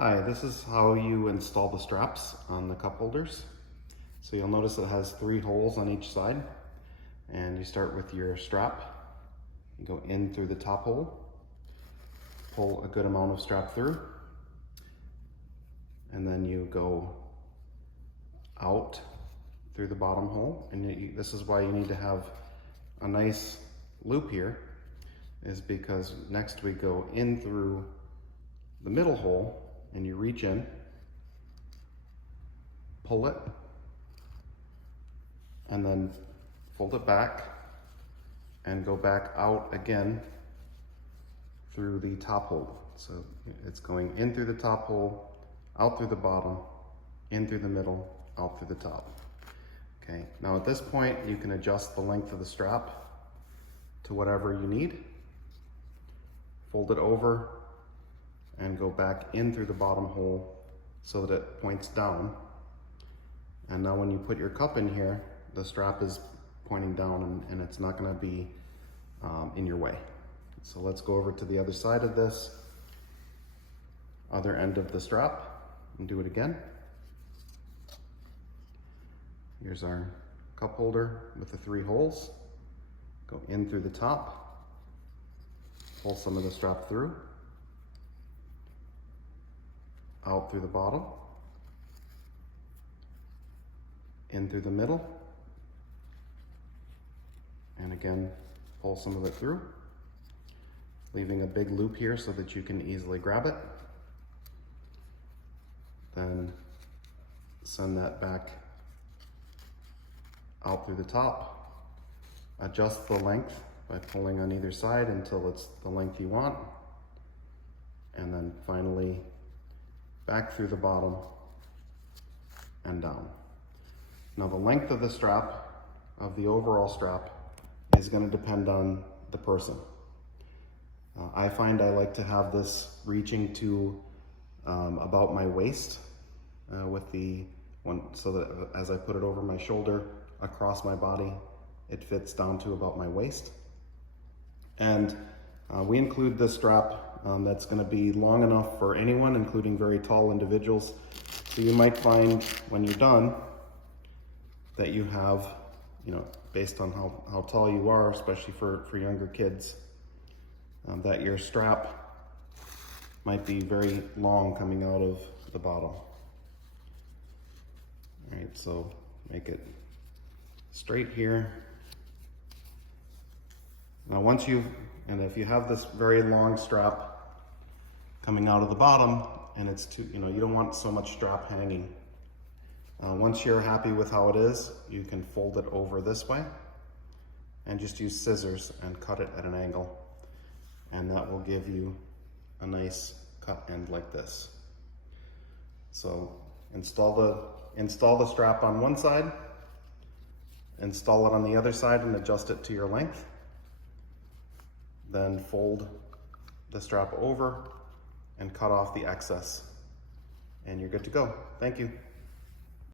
Hi, this is how you install the straps on the cup holders. So you'll notice it has 3 holes on each side, and you start with your strap. You go in through the top hole, pull a good amount of strap through, and then you go out through the bottom hole. And this is why you need to have a nice loop here, is because next we go in through the middle hole, and you reach in, pull it, and then fold it back and go back out again through the top hole. So it's going in through the top hole, out through the bottom, in through the middle, out through the top. Okay, now at this point you can adjust the length of the strap to whatever you need. Fold it over and go back in through the bottom hole so that it points down. And now when you put your cup in here, the strap is pointing down and it's not going to be in your way. So let's go over to the other side of this, other end of the strap, and do it again. Here's our cup holder with the 3 holes. Go in through the top, pull some of the strap through, out through the bottom, in through the middle, and again pull some of it through, leaving a big loop here so that you can easily grab it. Then send that back out through the top, adjust the length by pulling on either side until it's the length you want, and then finally back through the bottom and down. Now the length of the strap, of the overall strap, is going to depend on the person. I find I like to have this reaching to about my waist with the one, so that as I put it over my shoulder, across my body, it fits down to about my waist. And we include this strap that's going to be long enough for anyone, including very tall individuals. So you might find when you're done that you have, based on how tall you are, especially for younger kids, that your strap might be very long coming out of the bottom. All right, so make it straight here. Now if you have this very long strap coming out of the bottom and it's too, you don't want so much strap hanging. Once you're happy with how it is, you can fold it over this way and just use scissors and cut it at an angle. And that will give you a nice cut end like this. So install the strap on one side, install it on the other side and adjust it to your length. Then fold the strap over and cut off the excess, and you're good to go. Thank you.